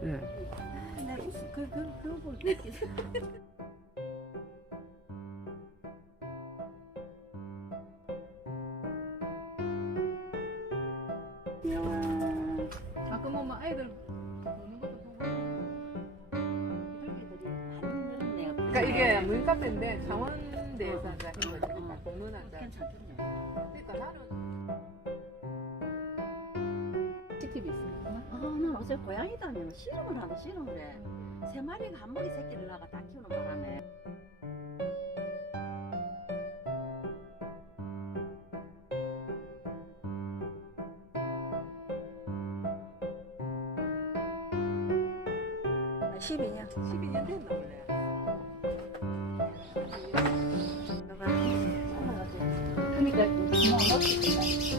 네. 아, 나 웃음 그그 그거 볼 보면 아이들 보는 것도 보고. 그러니까 이게 무인 카페인데 창원대에서 이제 이거 어. 공론 앉아. 괜찮겠네. 그러니까 나는 어제 고양이 다니면 씨름을 하다 씨름을 해. 세 마리가 한 먹이 새끼를 낳아 다 키우는 바람에. 아, 12년. 12년 됐나 원래. 그러니까 뭐 넣었지.